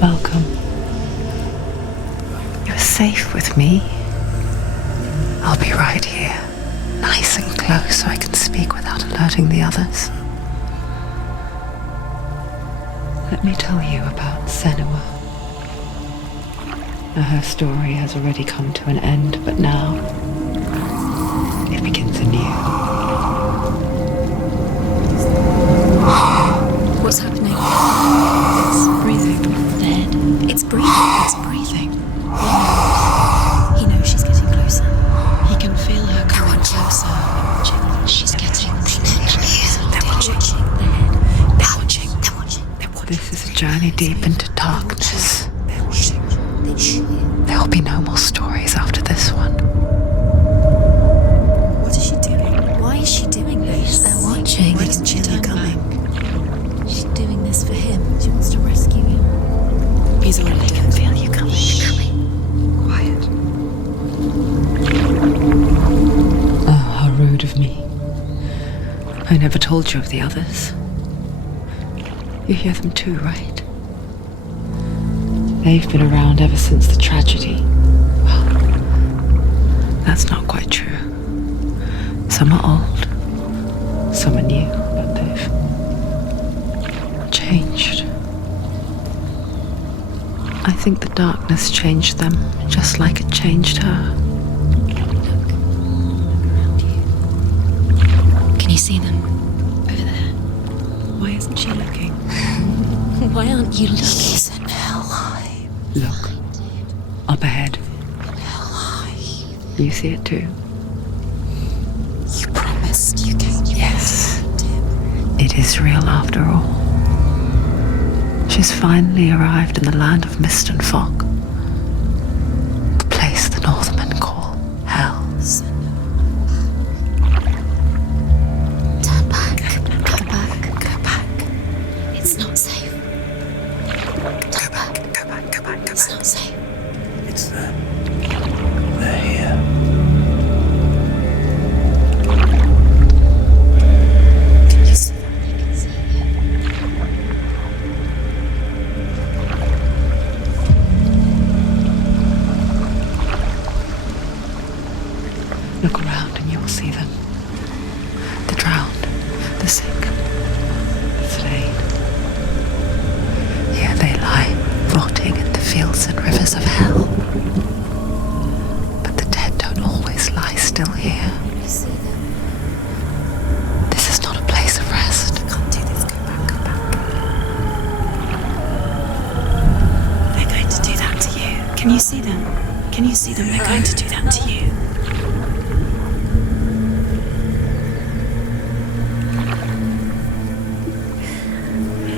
Welcome. You're safe with me. I'll be right here, nice and close so I can speak without alerting the others. Let me tell you about Senua. Her story has already come to an end, but now it begins anew. What's happening? It's breathing. The head. It's breathing. It's breathing. He knows she's getting closer. He can feel her coming closer. She's getting closer. They're watching. The head. They're watching. They're watching. They're watching. This is a journey deep into darkness. They're watching. There'll be no more stories after this one. What is she doing? Why is she doing this? They're watching. Why doesn't she turn back? She's doing this for him. She wants to rescue him. He's already can feel you coming. Quiet. Oh, how rude of me. I never told you of the others. You hear them too, right? They've been around ever since the tragedy. Well, that's not quite true. Some are old, some are new, but they've changed. I think the darkness changed them, just like it changed her. Can you see them? Over there. Why isn't she looking? Why aren't you looking? He's in hell high. Look, up ahead. Hell high. You see it too? You promised you came. Yes. It is real after all. She's finally arrived in the land of mist and fog. The place the Northmen call Hell. Turn back. Go back. Go back. It's not safe. Go back. Go back. Go back. Go It's back. not safe. It's them. They're here. Can you see them? I can see you. Look around and you'll see them. The drowned, the sick, the slain. Here they lie, rotting in the fields and rivers of hell. But the dead don't always lie still here. You see them. This is not a place of rest. I can't do this. Go back. Go back. They're going to do that to you. Can you see them? Can you see them? They're going to do that to you.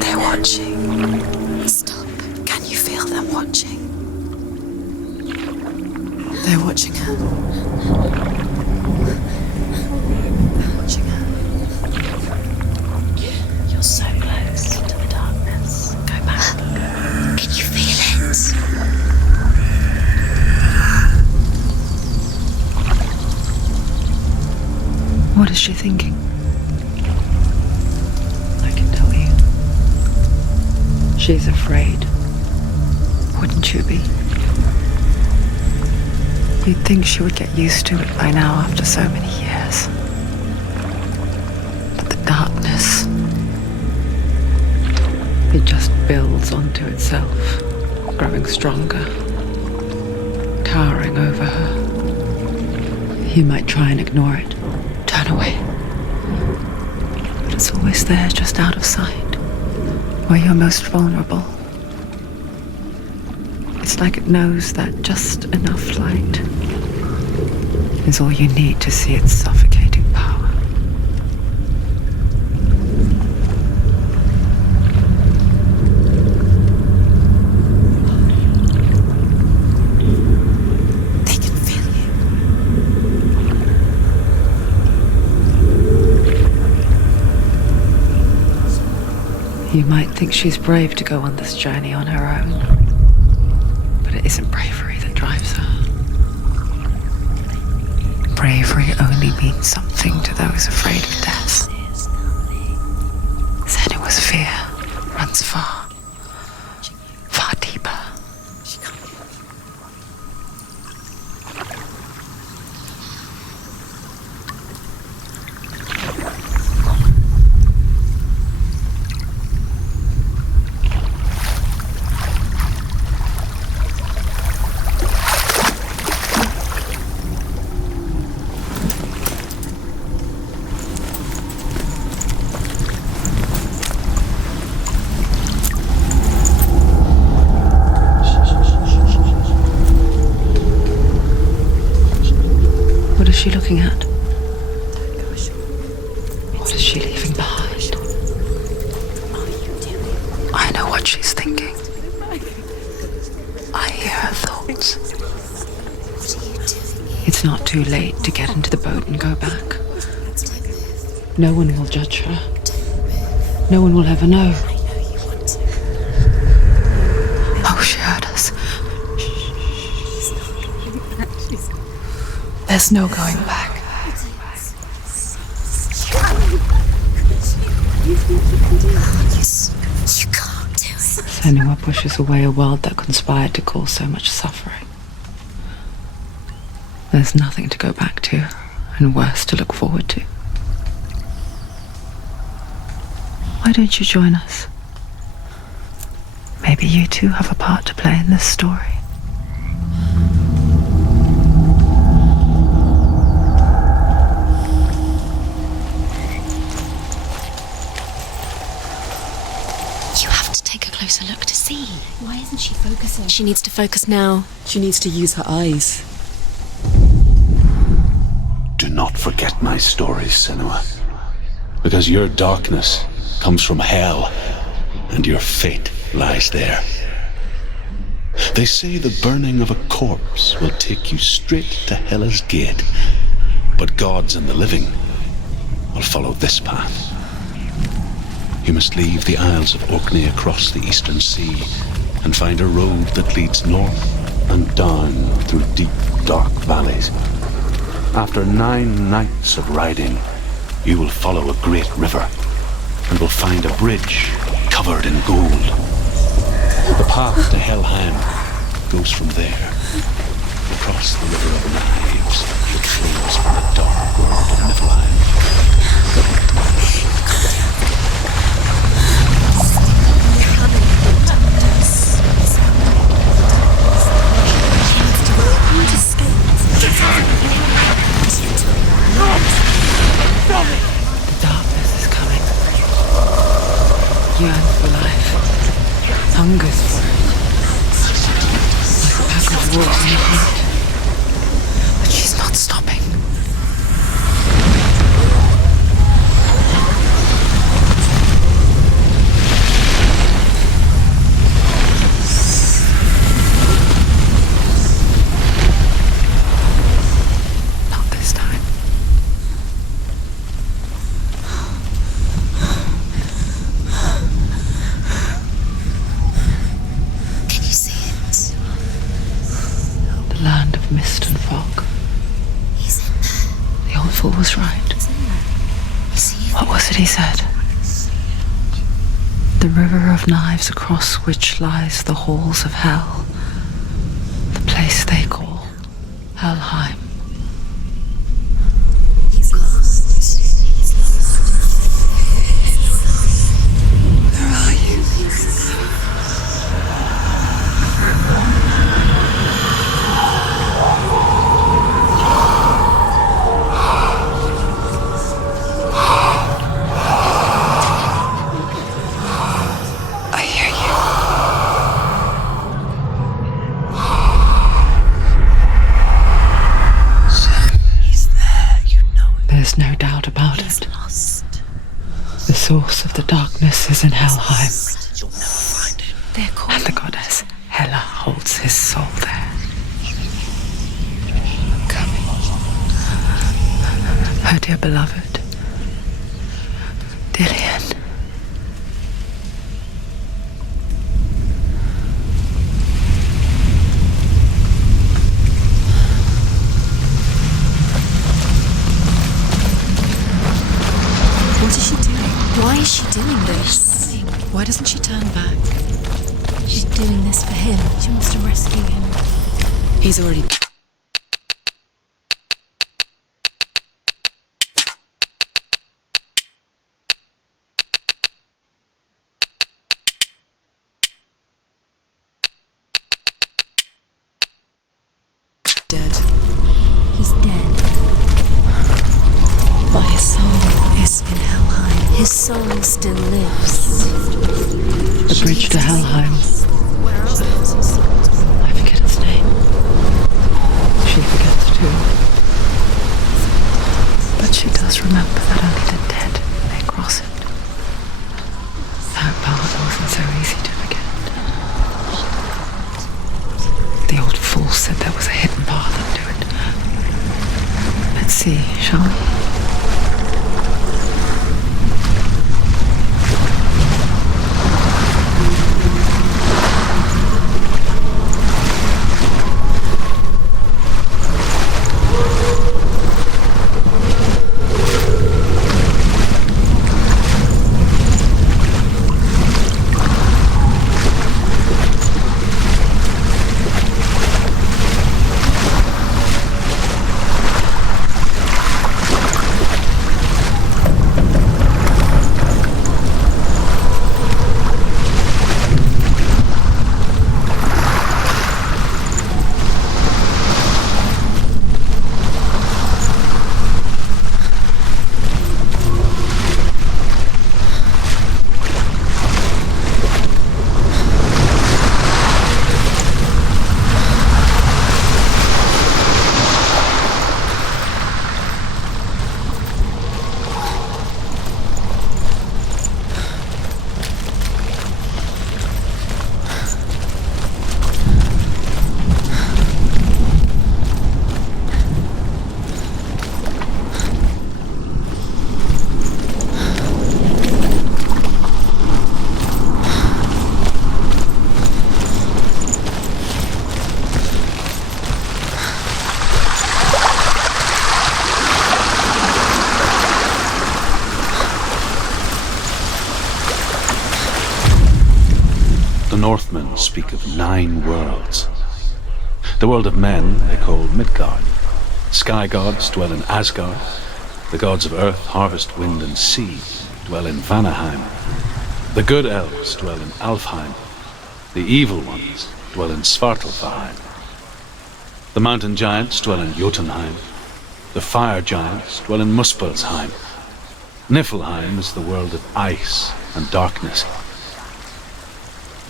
They're watching. Stop. Can you feel them watching? They're watching her. They're watching her. You're so close to the darkness. Go back. Can you feel it? What is she thinking? I can tell you. She's afraid. Wouldn't you be? You'd think she would get used to it by now after so many years. But the darkness, it just builds onto itself, growing stronger, towering over her. You might try and ignore it, turn away. But it's always there, just out of sight, where you're most vulnerable. It's like it knows that just enough light is all you need to see its suffocating power. They can feel you. You might think she's brave to go on this journey on her own, but it isn't bravery that drives her. Bravery only means something to those afraid of death. Senua's fear runs far, far deeper. she looking at? What is she leaving behind? I know what she's thinking. I hear her thoughts. It's not too late to get into the boat and go back. No one will judge her. No one will ever know. Oh, she heard us. There's no going back. You can't do it. Senua pushes away a world that conspired to cause so much suffering. There's nothing to go back to, and worse to look forward to. Why don't you join us? Maybe you too have a part to play in this story. You have to take a closer look to see. Why isn't she focusing? She needs to focus now. She needs to use her eyes. Do not forget my stories, Senua, because your darkness comes from hell, and your fate lies there. They say the burning of a corpse will take you straight to Hela's gate, but gods and the living will follow this path. You must leave the Isles of Orkney across the eastern sea and find a road that leads north and down through deep, dark valleys. After 9 nights of riding, you will follow a great river and will find a bridge covered in gold. The path to Helheim goes from there, across the River of Knives that flows from the dark world of Niflheim. The darkness is coming. Yearns for life. Hungers for it. Like a pack of wolves in the heat. But she's not stopping. Not this time. Can you see it? The land of mist and fog. He's in there. The old fool was right. You see it? What was it he said? The river of knives across which lies the halls of hell. The place they call Helheim. He's lost. He's lost. Where are you? I hear you. He's there, you know it. There's no doubt about it. Lost. The source of the darkness is in Helheim, You'll never find him. They're calling. and the goddess Hela holds his soul there. Coming. Her dear beloved, Dillian. What is she doing? Why is she doing this? Why doesn't she turn back? She's doing this for him. She wants to rescue him. He's already... dead. He's dead. But his soul is in Helheim. His soul still lives. The bridge to Helheim. Where else is his soul? I forget its name. She forgets too. said there was a hidden path under it. Let's see, shall we? Northmen speak of 9 worlds. The world of men they call Midgard. Sky gods dwell in Asgard. The gods of earth, harvest, wind, and sea dwell in Vanaheim. The good elves dwell in Alfheim. The evil ones dwell in Svartalfheim. The mountain giants dwell in Jotunheim. The fire giants dwell in Muspelheim. Niflheim is the world of ice and darkness.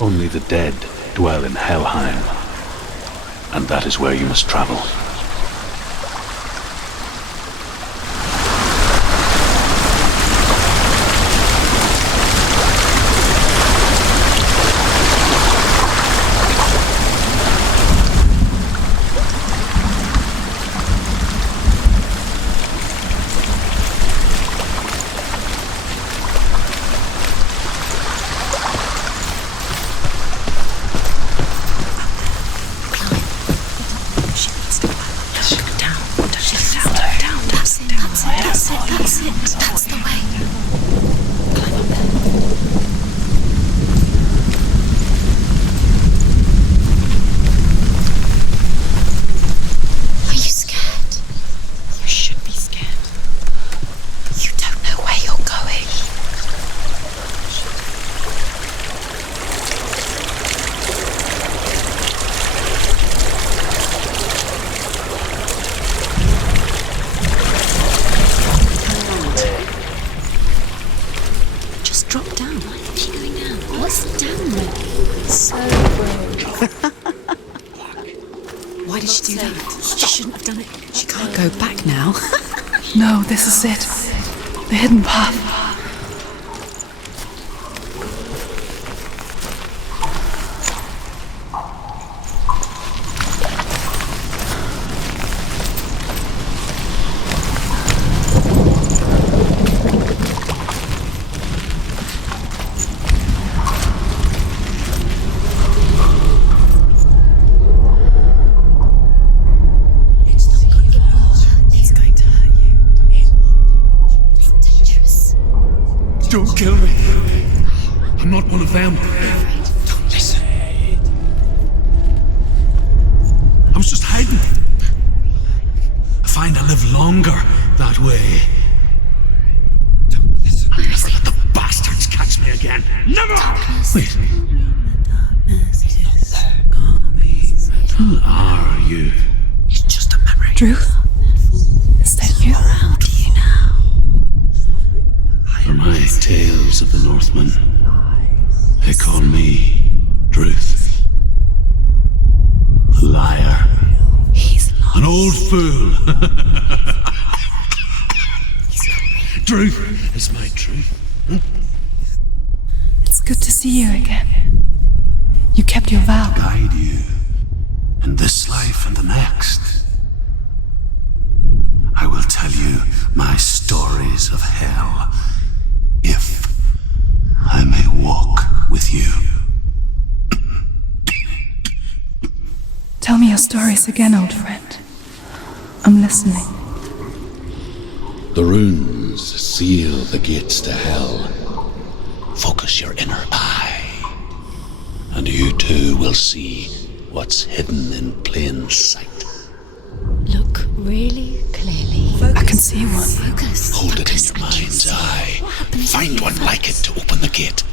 Only the dead dwell in Helheim, and that is where you must travel. That's the way. Climb up there. Are you scared? You should be scared. You don't know where you're going. Drop down. Why did she go down? What's down there? So brave. Why did she do that? She shouldn't have done it. She can't go back now. No, this is it. The hidden path. Don't kill me. I'm not one of them. Don't listen. I was just hiding. I find I live longer that way. Don't listen. I'll never let the bastards catch me again. Never! Wait. Who are you? It's just a memory. Truth? Is that you? Around you now. For my tales of the Northmen, they call me Druth. A liar. He's lost. An old fool. Druth is my truth. It's good to see you again. You kept your vow. Guide you in this life and the next. I will tell you my stories of hell, if I may walk with you. Tell me your stories again, old friend. I'm listening. The runes seal the gates to hell. Focus your inner eye, and you too will see what's hidden in plain sight. Look really clearly. I can see one. Focus. Hold it in Focus, your and you'll mind's see eye. what happens Find when you one like it focus. to open the gate.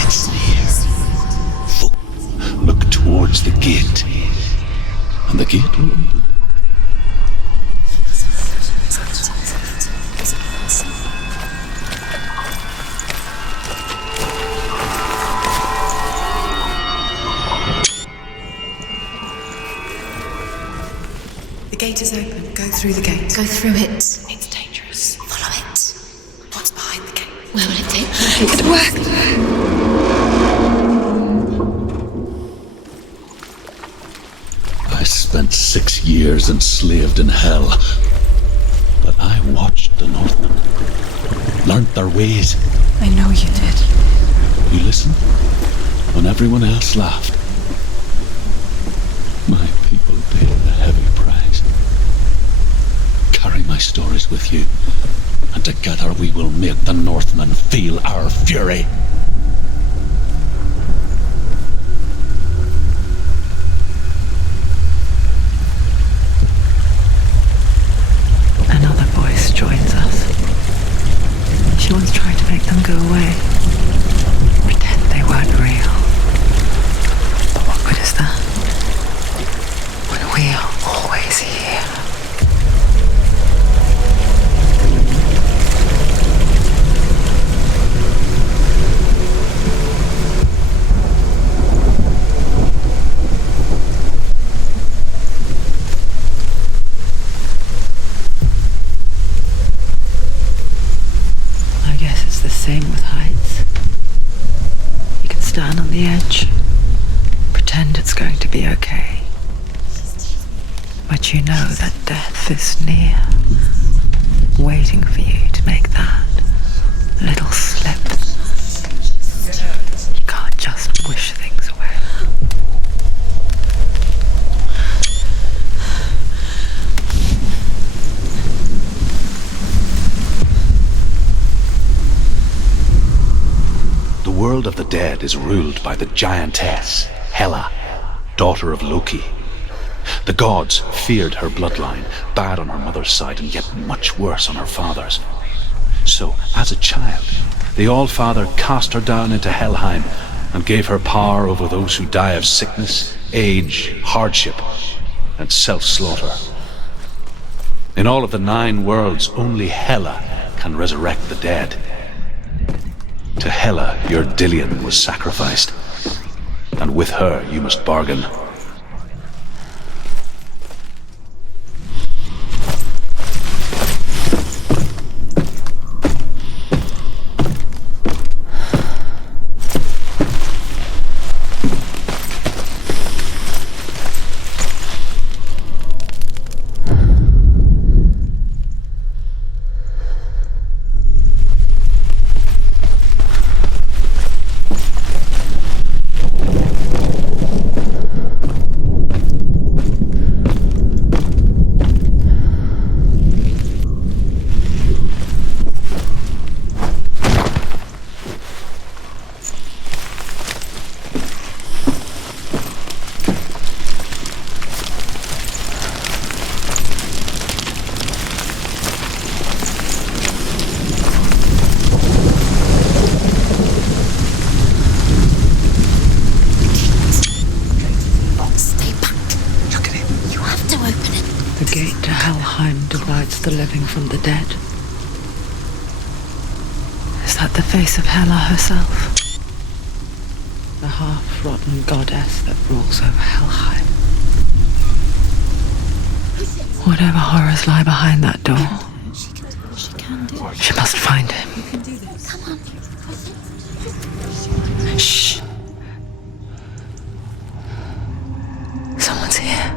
It's near. Look towards the gate, and the gate will open. The gate is open. Go through the gate. Go through it. It's dangerous. Follow it. What's behind the gate? Where will it take you? It worked! I spent 6 years enslaved in hell, but I watched the Northmen, learnt their ways. I know you did. You listened when everyone else laughed. My people paid a heavy price. Carry my stories with you, and together we will make the Northmen feel our fury. Another voice joins us. She once tried to make them go away. Pretend they weren't real. But what good is that? When we are always here. I guess it's the same with heights. You can stand on the edge, pretend it's going to be okay. But you know that death is near, waiting for you to make that little slip. You can't just wish things away. The world of the dead is ruled by the giantess, Hela, daughter of Loki. The gods feared her bloodline, bad on her mother's side and yet much worse on her father's. So, as a child, the All-Father cast her down into Helheim and gave her power over those who die of sickness, age, hardship, and self-slaughter. In all of the 9 worlds, only Hela can resurrect the dead. To Hela, your Dillion was sacrificed, and with her you must bargain. The gate to Helheim divides the living from the dead. Is that the face of Hela herself? The half-rotten goddess that rules over Helheim. Whatever horrors lie behind that door, She can do it. she must find him. Come on. Shh. Someone's here.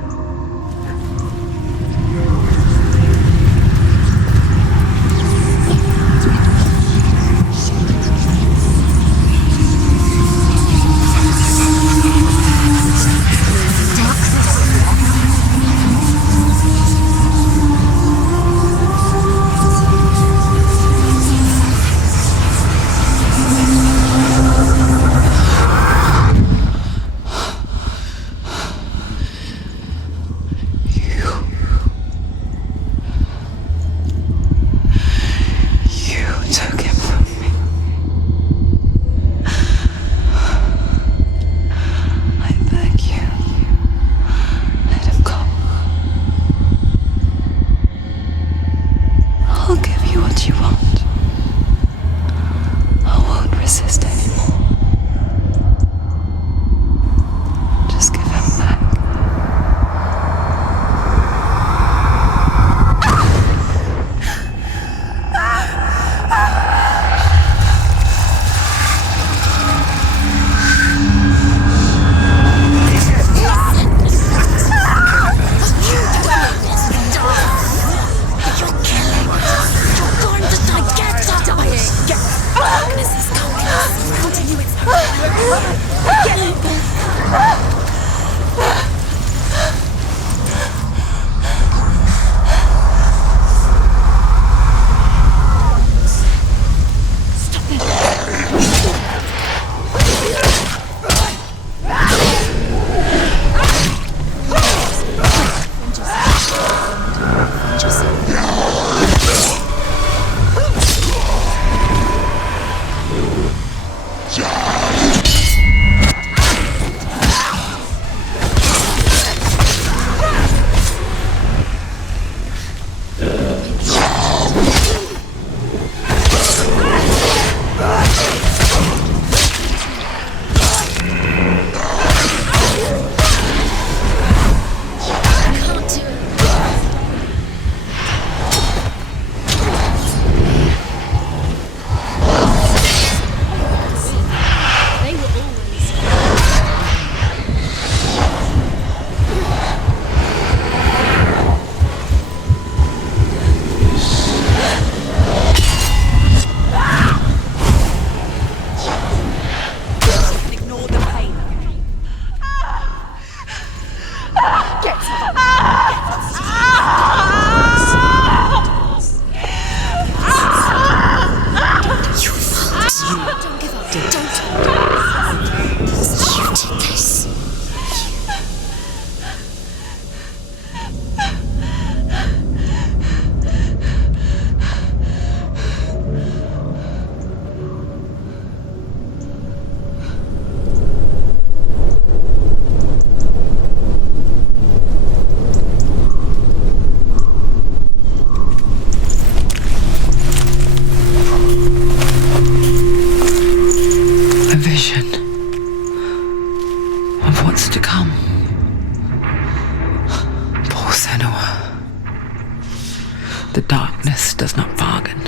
The darkness does not bargain.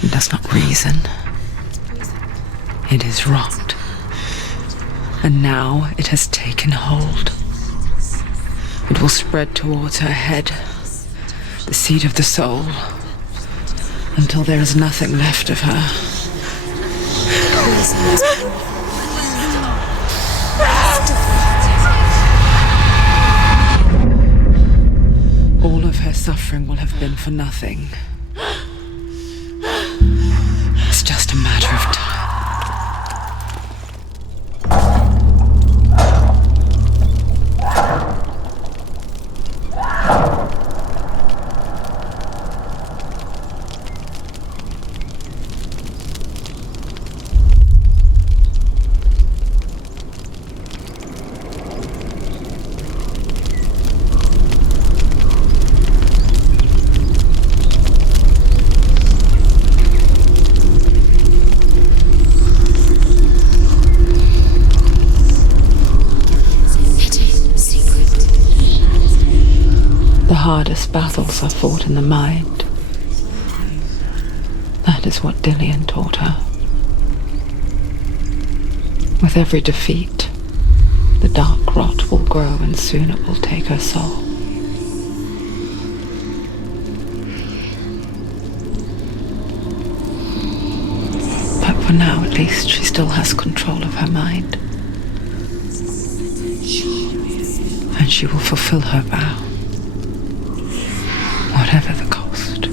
It does not reason. It is wrought. And now it has taken hold. It will spread towards her head, the seat of the soul, until there is nothing left of her. All of her suffering will have been for nothing. It's just a matter of time. The hardest battles are fought in the mind. That is what Dillian taught her. With every defeat, the dark rot will grow and soon it will take her soul. But for now, at least, she still has control of her mind. And she will fulfill her vow, whatever the cost.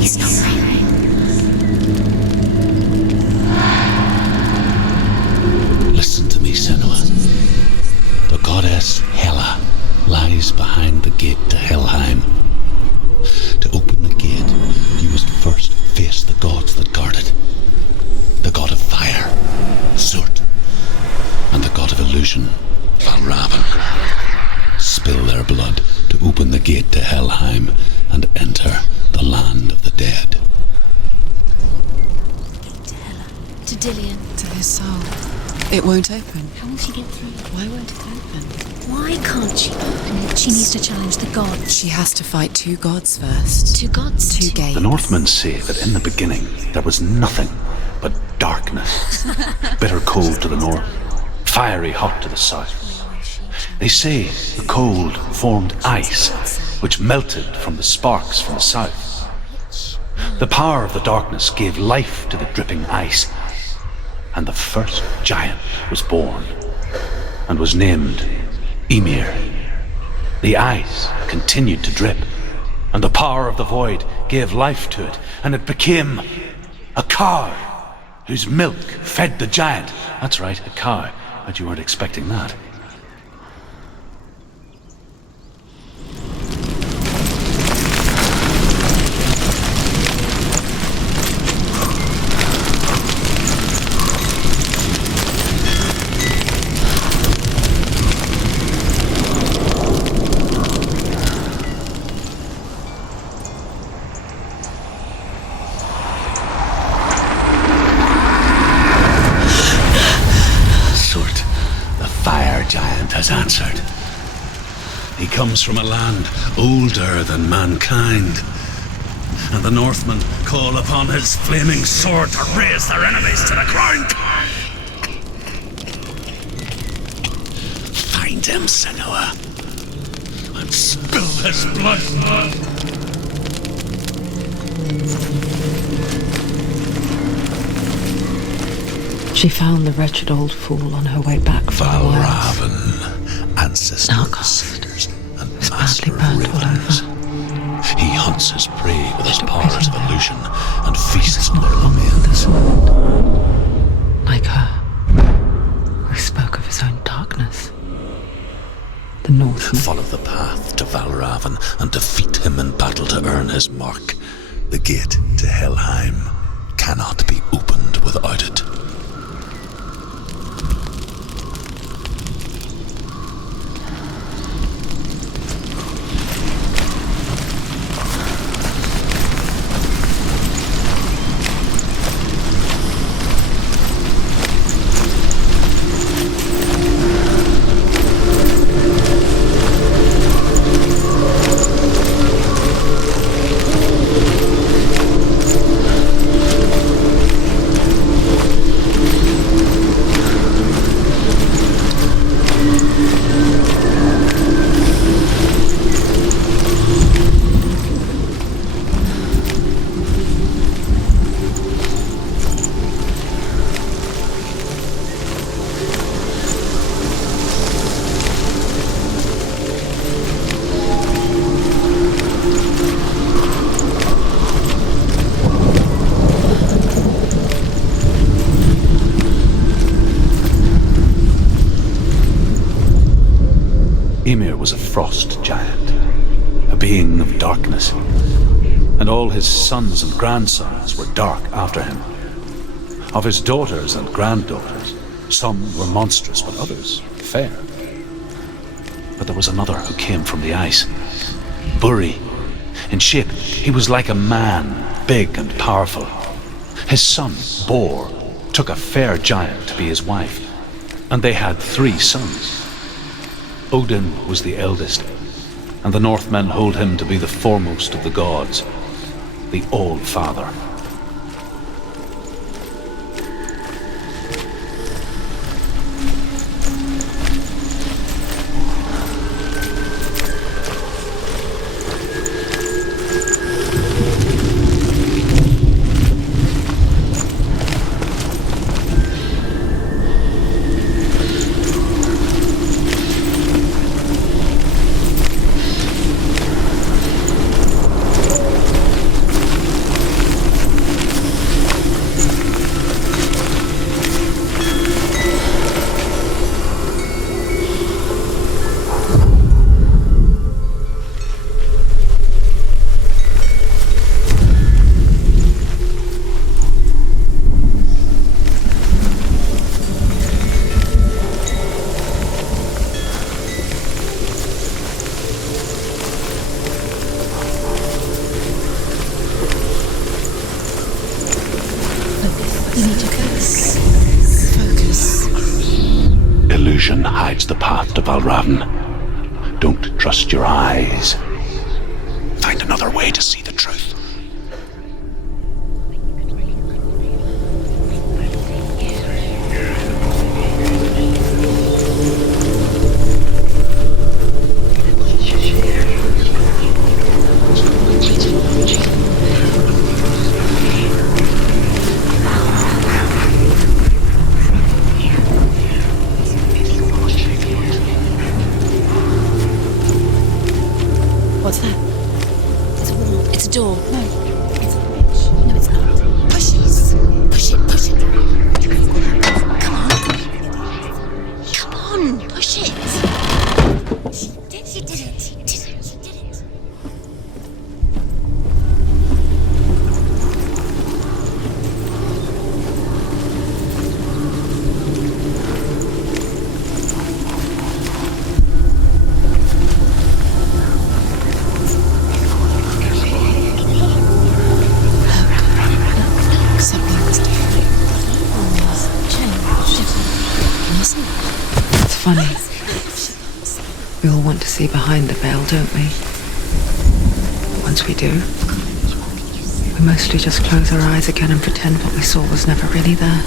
He's not breathing. Listen to me, Senua. The goddess Hela lies behind the gate to Helheim. To open the gate, you must first face the gods that guard it. The god of fire, Surt, and the god of illusion, Valravn. Spill their blood to open the gate to Helheim and enter the land of the dead. To Dillian. To his soul. It won't open. How will she get through? Why won't it open? Why can't she open it? She needs to challenge the gods. She has to fight two gods first. Two gods? Two gates. The Northmen say that in the beginning there was nothing but darkness. Bitter cold to the north, fiery hot to the south. They say the cold formed ice, which melted from the sparks from the south. The power of the darkness gave life to the dripping ice, and the first giant was born, and was named Ymir. The ice continued to drip, and the power of the void gave life to it, and it became a cow, whose milk fed the giant. That's right, a cow. But you weren't expecting that. Has answered. He comes from a land older than mankind, and the Northmen call upon his flaming sword to raise their enemies to the ground. Find him, Senua, and spill his blood. She found the wretched old fool on her way back from the west. Valravn, ancestor Now of the gone. cedars and It's master badly of burnt all rivers. over. He hunts his prey with his Stood powers waiting of there. illusion and feasts She on was their not long remains. for the sword. Like her, who spoke of his own darkness. The Northman. Follow the path to Valravn and defeat him in battle to earn his mark. The gate to Helheim cannot be opened without it. Ymir was a frost giant, a being of darkness, and all his sons and grandsons were dark after him. Of his daughters and granddaughters, some were monstrous, but others fair. But there was another who came from the ice, Buri. In shape, he was like a man, big and powerful. His son, Bor, took a fair giant to be his wife, and they had 3 sons. Odin was the eldest, and the Northmen hold him to be the foremost of the gods, the All-Father. You need to focus. Focus. Illusion hides the path to Valravn. Don't trust your eyes. Find another way to see the truth. What's that? It's a wall. It's a door. No. It's a witch. No, it's not. Push it. Push it. Push it. Come on. Come on. Push it. She did it. She did it. She did it. It's funny. We all want to see behind the veil, don't we? But once we do, we mostly just close our eyes again and pretend what we saw was never really there.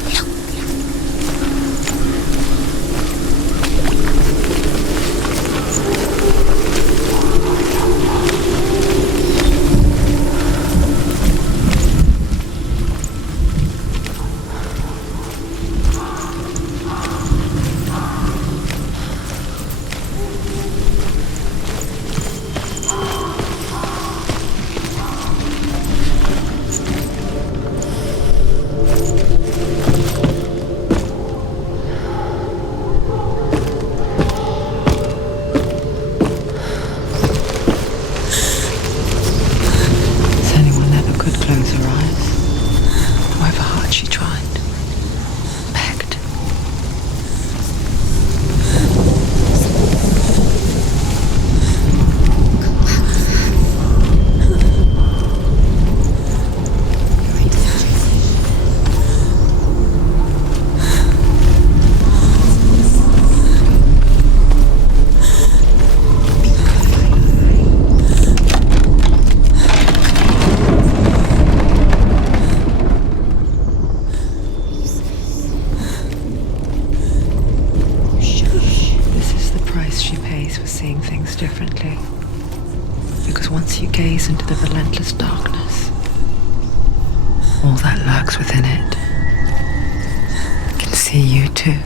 Differently, because once you gaze into the relentless darkness, all that lurks within it can see you too.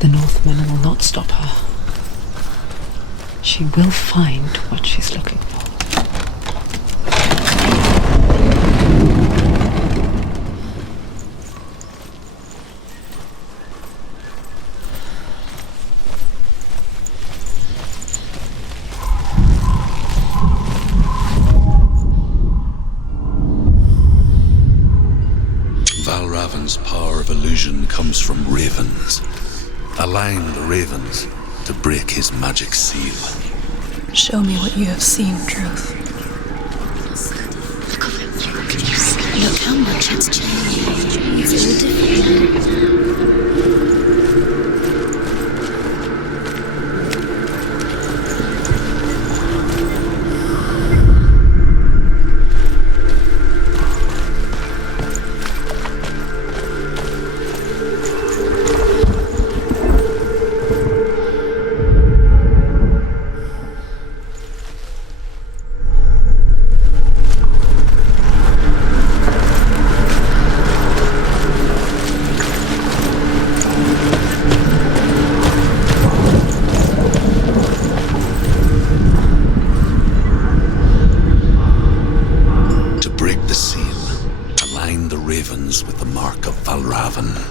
The Northmen will not stop her. She will find what she's looking for. Valravn's power of illusion comes from ravens. Align the ravens to break his magic seal. Show me what you have seen, Truth. Look how much it's changed. It's all different now. With the mark of Valravn.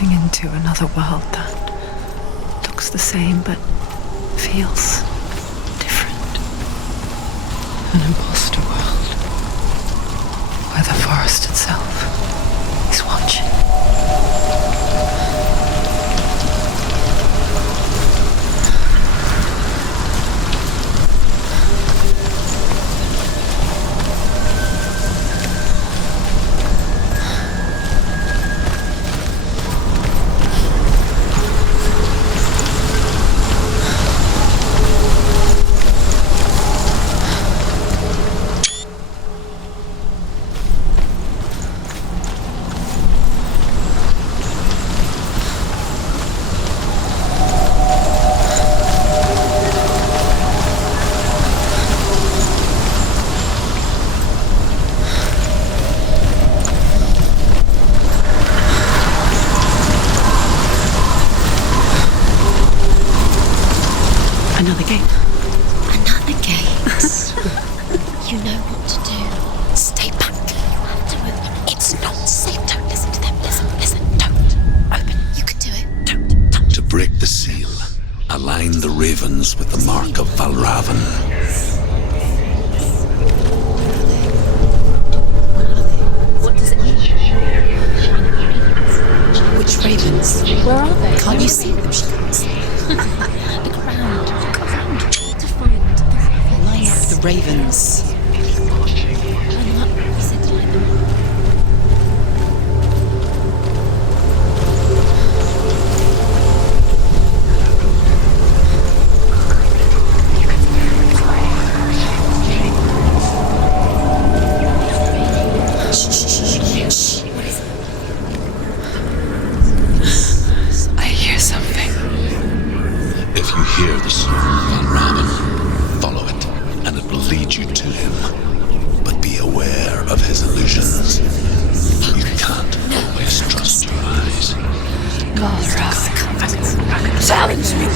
Into another world that looks the same but feels different. An imposter world where the forest itself is watching. Another gate. Another gate. You know what to do. Stay back. You have to open. It's not safe. Don't listen to them. Listen. Don't. Open. You can do it. Don't touch. To break the seal, align the ravens with the mark of Valravn. What does it mean? Which ravens? Where are they? Can't you see them? She can't. Look around. To find line up the ravens. Line up. We said to line them up. I hear something. you hear the song of Valravn, follow it, and it will lead you to him. But be aware of his illusions. You can't always trust your eyes. Valravn, challenge me.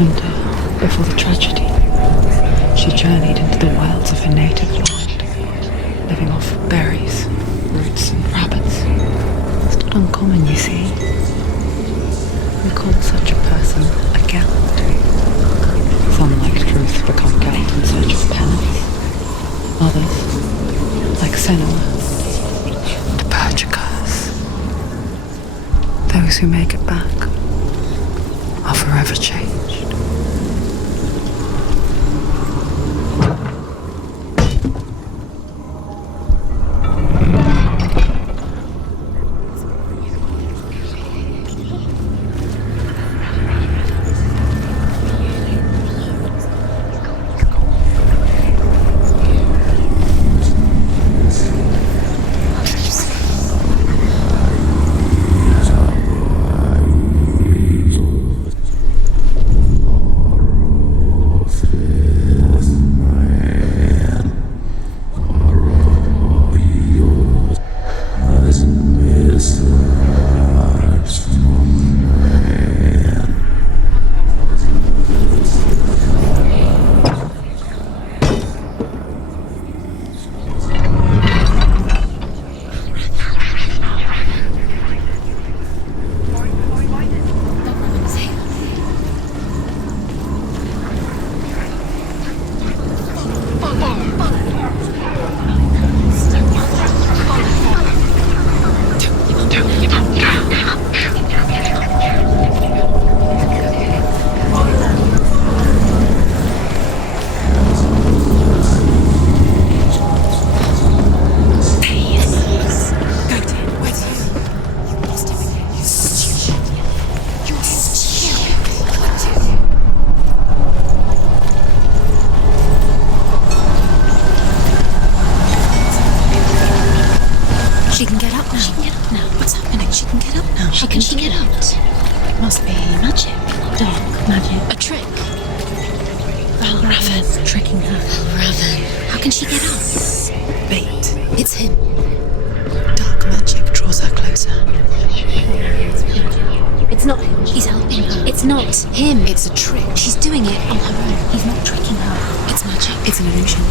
winter, before the tragedy, she journeyed into the wilds of her native land, living off berries, roots and rabbits. It's not uncommon, you see. We call such a person a gallant. Some, like Truth, become gallant in search of penance. Others, like Senua, to purge a curse. Those who make it back are forever changed. Valravn tricking her. Valravn. How can she get up? Bait. It's him. Dark magic draws her closer. It's not him. He's helping her. It's not him. It's a trick. She's doing it on her own. He's not tricking her. It's magic. It's an illusion.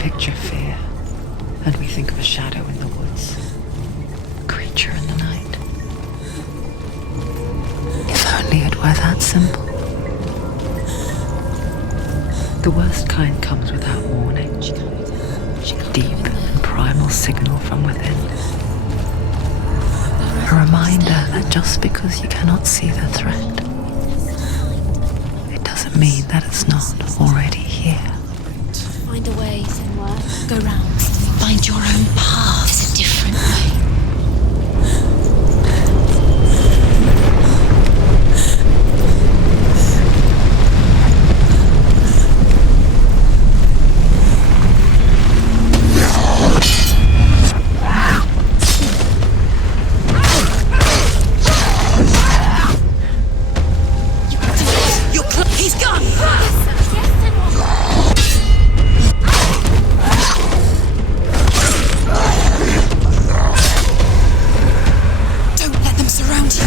picture fear, and we think of a shadow in the woods, a creature in the night. If only it were that simple. The worst kind comes without warning. Deep and primal signal from within. A reminder that just because you cannot see the threat, it doesn't mean that it's not already here. Find a way, Senua. Go round. Find your own path. There's a different way. He's gone! Don't let them surround you.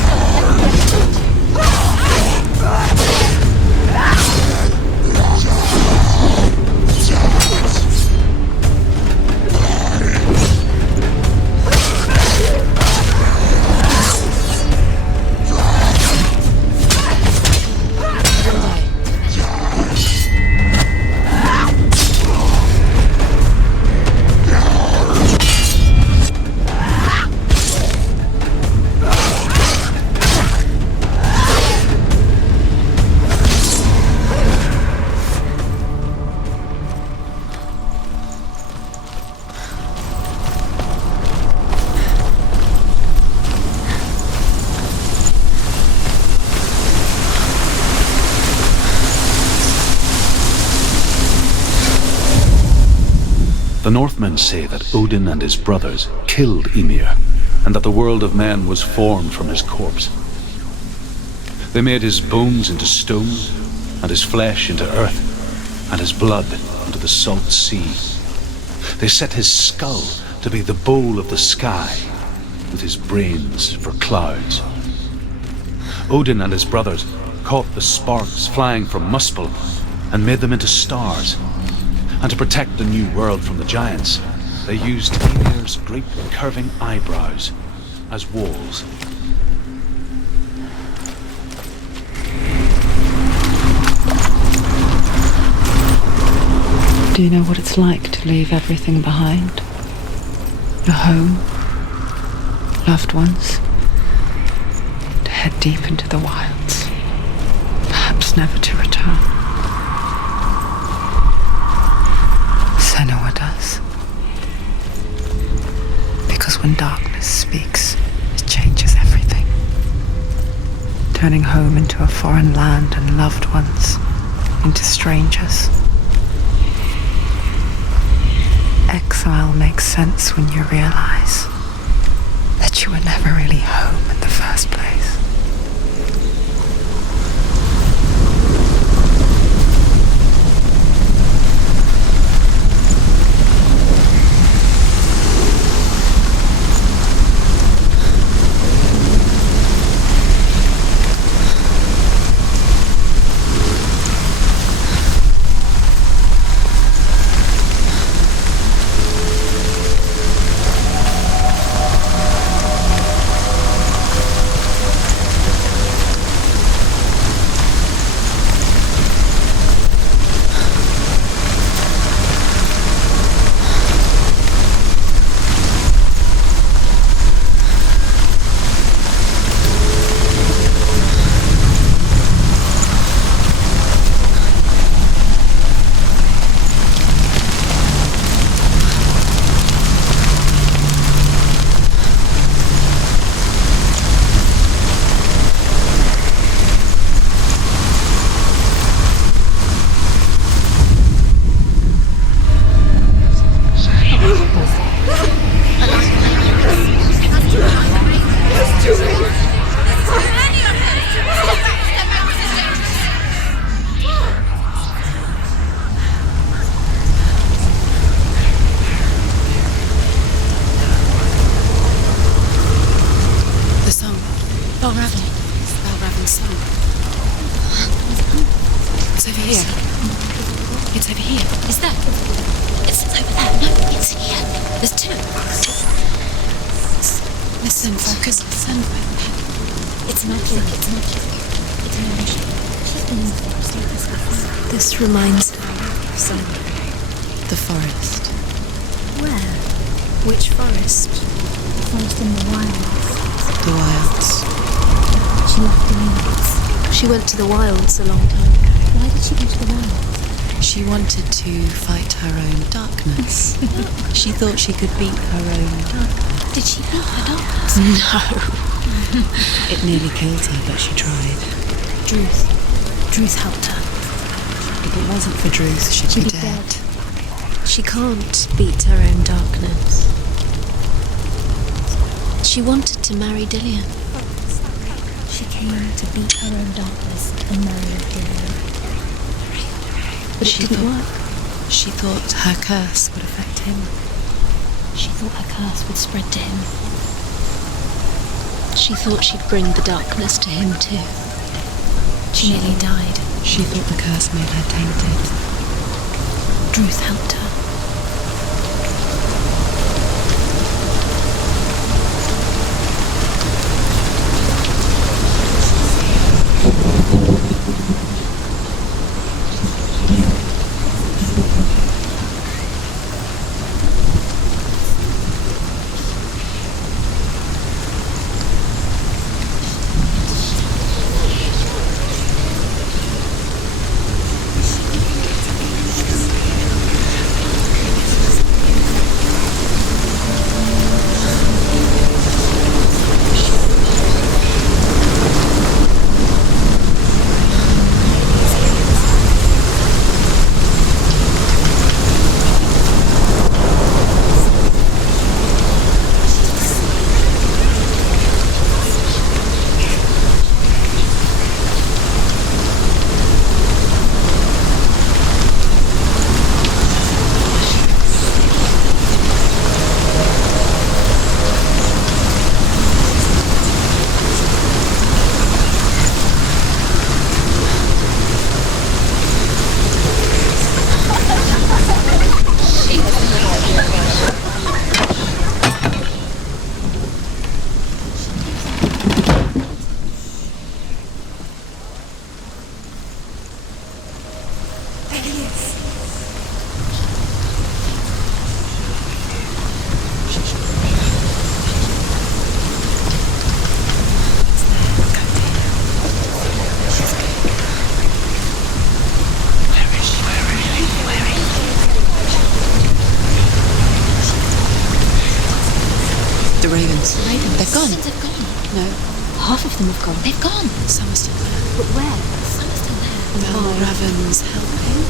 The Northmen say that Odin and his brothers killed Ymir, and that the world of men was formed from his corpse. They made his bones into stone, and his flesh into earth, and his blood into the salt sea. They set his skull to be the bowl of the sky, with his brains for clouds. Odin and his brothers caught the sparks flying from Muspel and made them into stars. And to protect the new world from the giants, they used Ymir's great curving eyebrows as walls. Do you know what it's like to leave everything behind? Your home, loved ones, to head deep into the wilds, perhaps never to return? Senua does. Because when darkness speaks, it changes everything. Turning home into a foreign land and loved ones into strangers. Exile makes sense when you realize that you were never really home in the first place. Valravn. Valravn's song. It's over here. It's over here. Is that? It's over There's two. Listen, focus, listen. It's not you. It's not you. This reminds her of somewhere. The forest. Where? Which forest? The forest in the wilds. The wilds. She left the wilds. She went to the wilds a long time ago. Why did she go to the wilds? She wanted to fight her own darkness. She thought she could beat her own darkness. Did she beat her darkness? No. It nearly killed her, but she tried. Druth helped her. If it wasn't for Druth, she'd be dead. She can't beat her own darkness. She wanted to marry Dillian. She came to beat her own darkness and marry Dillian. But it didn't work. She thought her curse would affect him. She thought her curse would spread to him. She thought she'd bring the darkness to him too. She nearly died. She thought the curse made her tainted. Druth helped her. The ravens. They've gone. They've gone. No. Half of them have gone. They've gone. Some are still there. But where? Some are still there. Valravn's helping.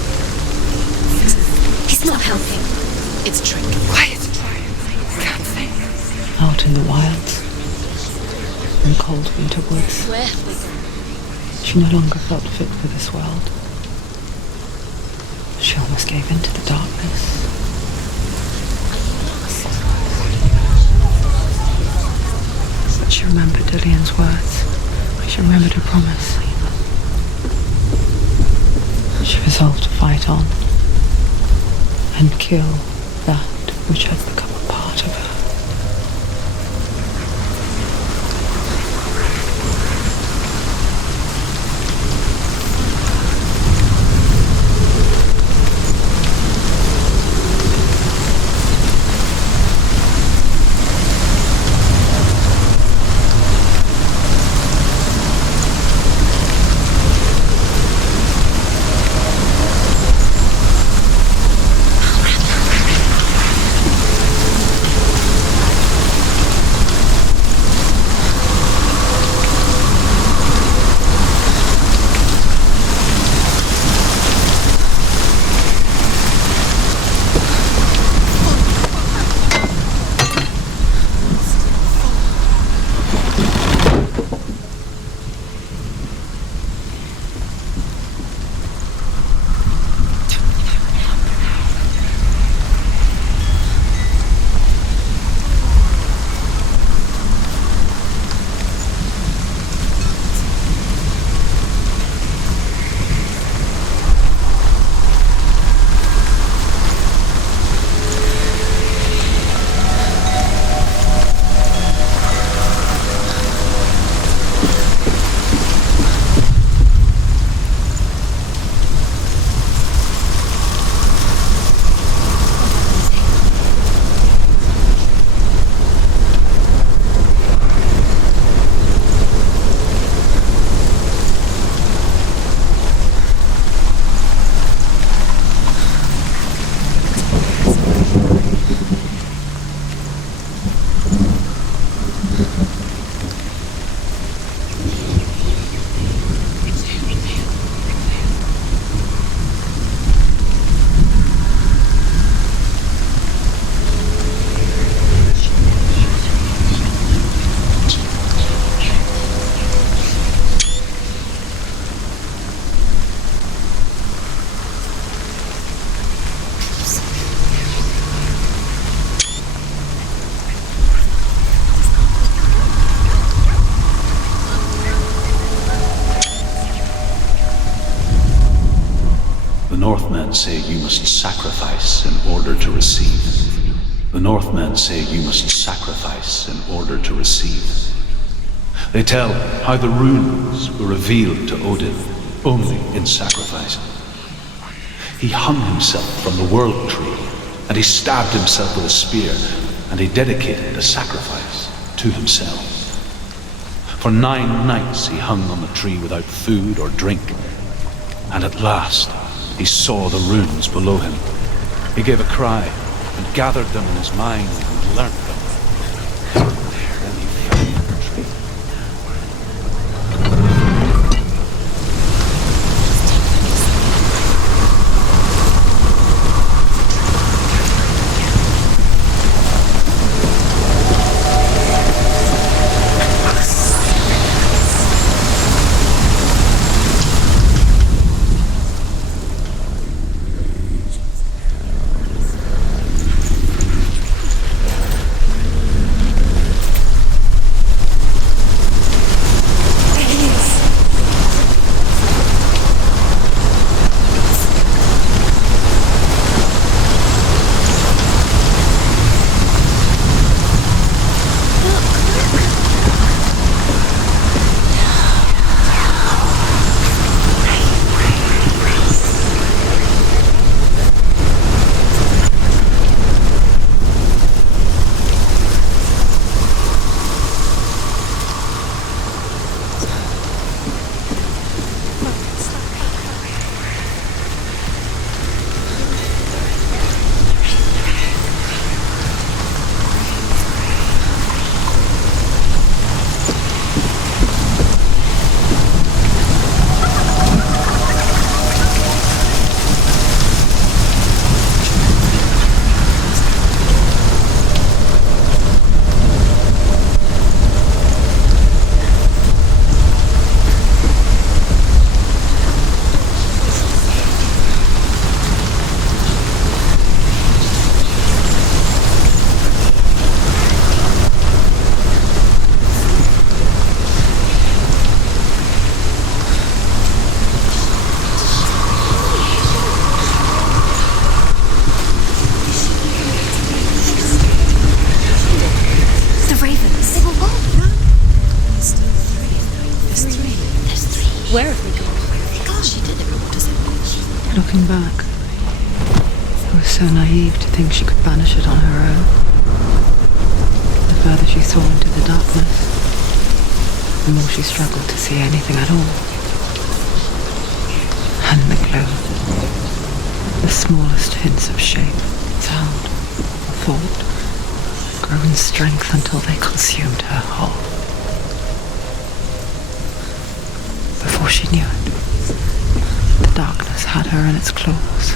He's not helping. It's a trick. Quiet. Can't think. Out in the wilds. In cold winter woods. Where have we gone? She no longer felt fit for this world. She almost gave in to the darkness. But she remembered Dillian's words. She remembered her promise. She resolved to fight on and kill that which had become a part of her. Northmen say you must sacrifice in order to receive. The Northmen say you must sacrifice in order to receive. They tell how the runes were revealed to Odin only in sacrifice. He hung himself from the world tree, and he stabbed himself with a spear, and he dedicated the sacrifice to himself. For 9 nights he hung on the tree without food or drink, and at last he saw the runes below him. He gave a cry and gathered them in his mind and learnt them. Then he fell from the tree. Where have they gone? She delivered what is it? Looking back, I was so naive to think she could banish it on her own. The further she saw into the darkness, the more she struggled to see anything at all. And the glow, the smallest hints of shape, sound, thought, grow in strength until they consumed her whole. Before she knew it, the darkness had her in its claws.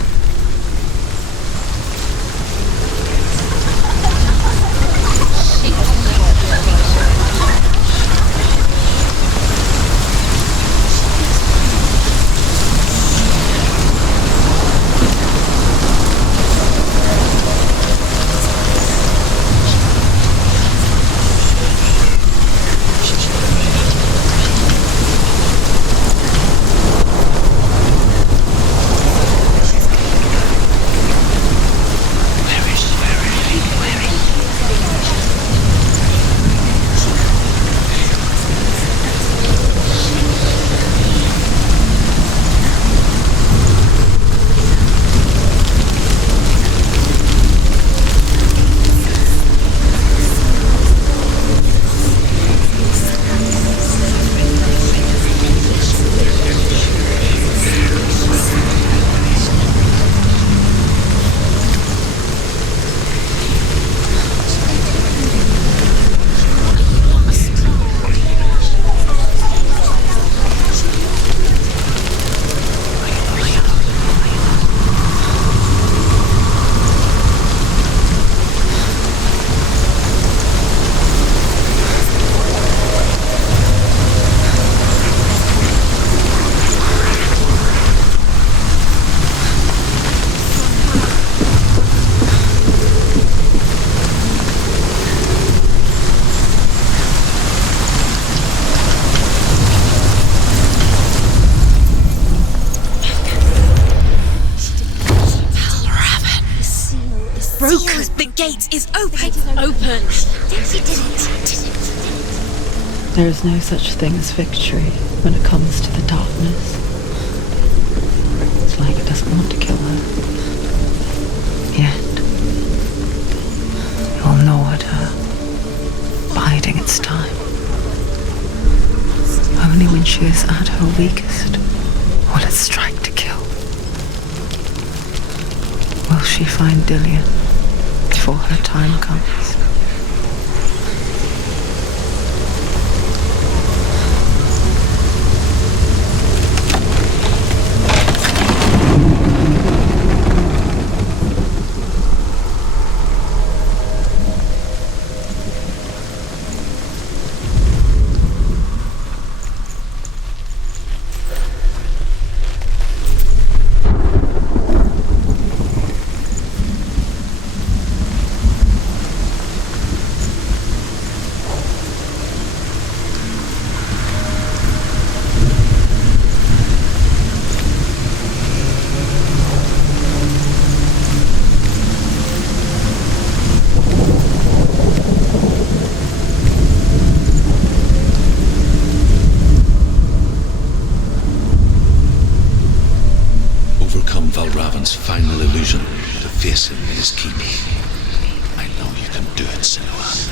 broken. The gate is open. Open. She did it. There is no such thing as victory when it comes to the darkness. It's like it doesn't want to kill her. Yet, you'll gnaw at her, biding its time. Only when she is at her weakest will it strike to kill. Will she find Dillian before her time comes? Valravn's final illusion to face him in his keep. I know you can do it, Senua.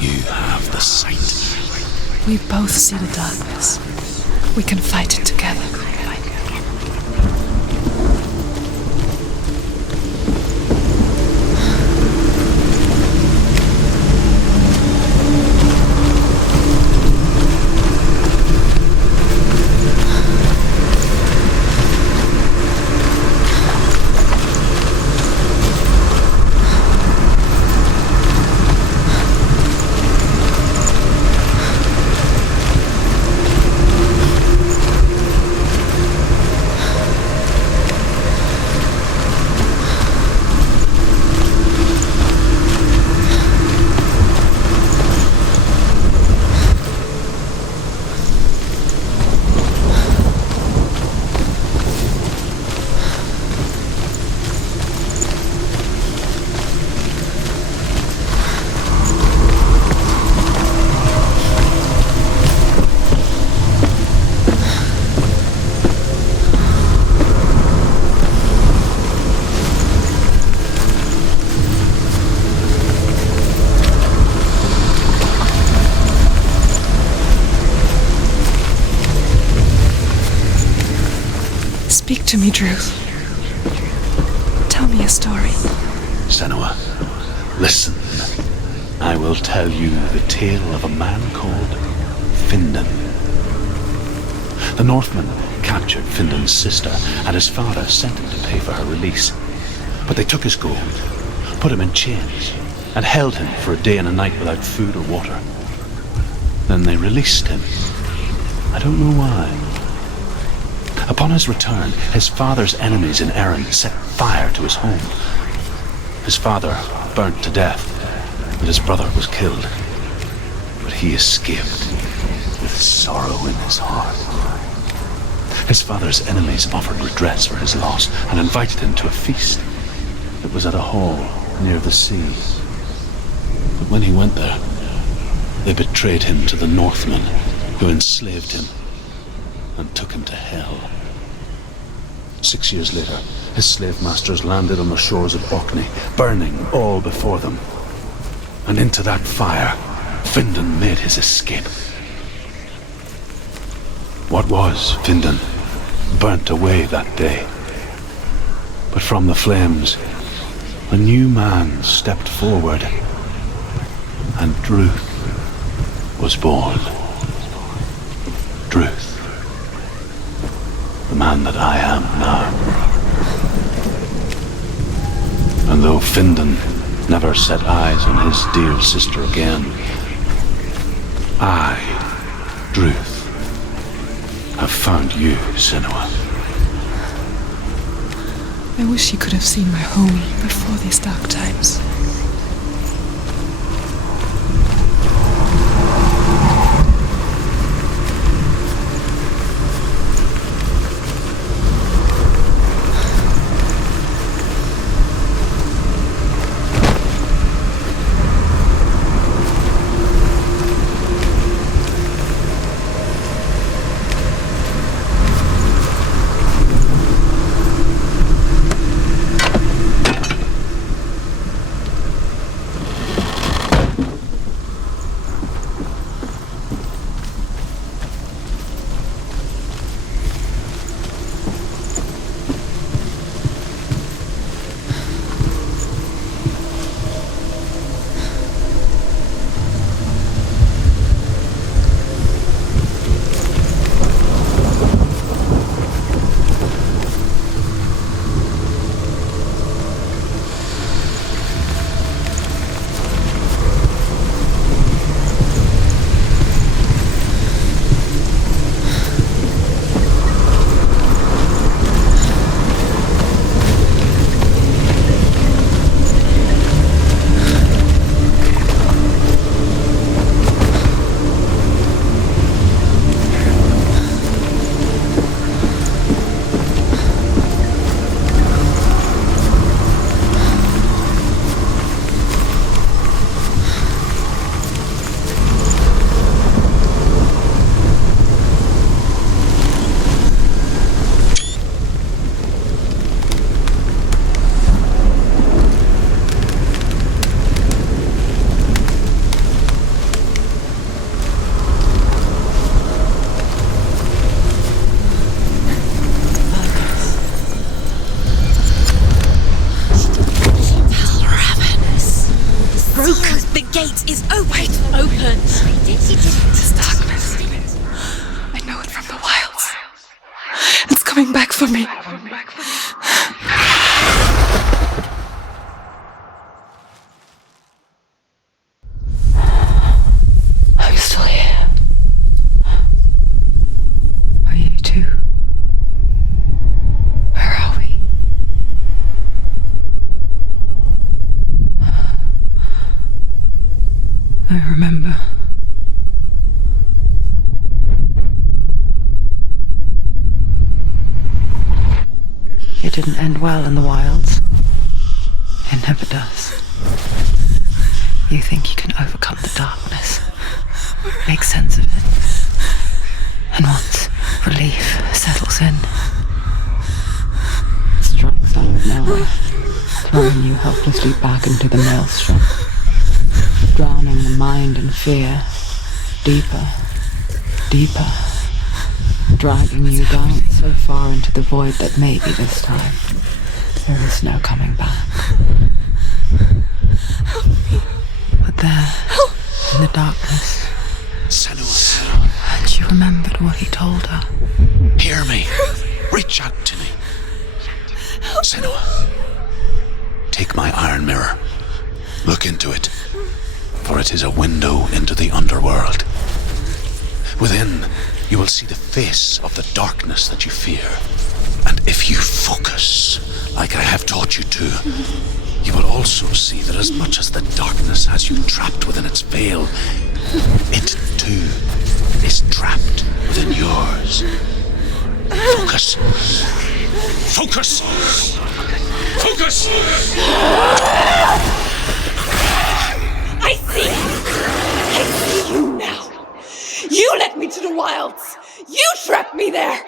You have the sight. We both see the darkness. We can fight it together. Speak to me, Druth. Tell me a story. Senua, listen. I will tell you the tale of a man called Findan. The Northmen captured Findan's sister, and his father sent him to pay for her release. But they took his gold, put him in chains, and held him for a day and a night without food or water. Then they released him. I don't know why. Upon his return, his father's enemies in Erin set fire to his home. His father burnt to death, and his brother was killed. But he escaped with sorrow in his heart. His father's enemies offered redress for his loss and invited him to a feast. It was at a hall near the sea. But when he went there, they betrayed him to the Northmen, who enslaved him and took him to hell. 6 years later, his slave masters landed on the shores of Orkney, burning all before them. And into that fire, Findan made his escape. What was Findan burnt away that day. But from the flames, a new man stepped forward, and Druth was born. Druth. The man that I am now. And though Findan never set eyes on his dear sister again, I, Druth, have found you, Senua. I wish you could have seen my home before these dark times. didn't. This darkness. I know it from the wilds. It's coming back for me. I'm still here. Are you too? Where are we? I remember. It didn't end well in the wilds. It never does. You think you can overcome the darkness, make sense of it, and once relief settles in, it strikes out of nowhere, throwing you helplessly back into the maelstrom, drowning the mind in fear, deeper, deeper, dragging you down so far into the void that maybe this time there is no coming back. But there, in the darkness, Senua, and she remembered what he told her. hear me. Reach out to me. Senua, take my iron mirror. Look into it, for it is a window into the underworld. Within, you will see the face of the darkness that you fear. And if you focus, like I have taught you to, you will also see that as much as the darkness has you trapped within its veil, it too is trapped within yours. Focus. Focus! Focus! I see you now. You led me to the wilds. You trapped me there.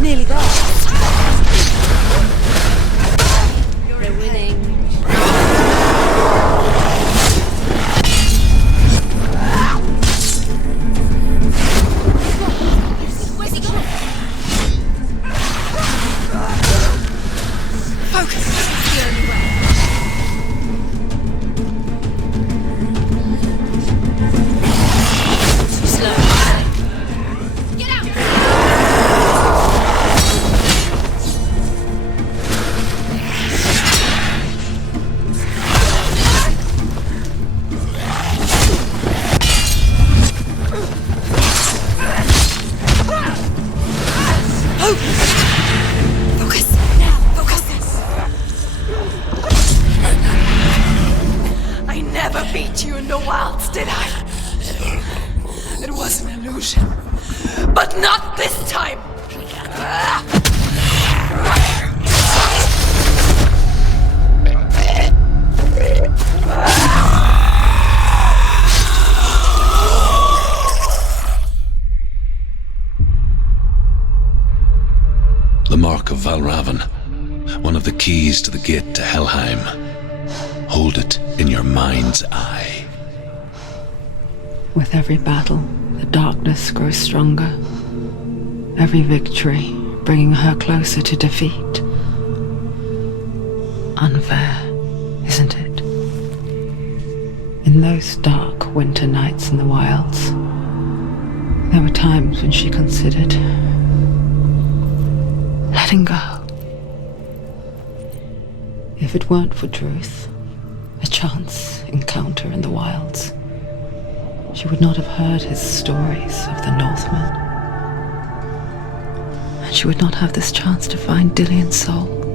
nearly there. They're winning. Where's he gone? Focus. That's the only way. Too slow. Get out! Focus! Now! Focus! I never beat you in the wilds, did I? It was an illusion. But not this time! The mark of Valravn, one of the keys to the gate to Helheim. Hold it in your mind's eye. With every battle, the darkness grows stronger. Every victory bringing her closer to defeat. Unfair, isn't it? In those dark winter nights in the wilds, there were times when she considered letting go. If it weren't for Truth, a chance encounter in the wilds, she would not have heard his stories of the Northmen. And she would not have this chance to find Dillion's soul.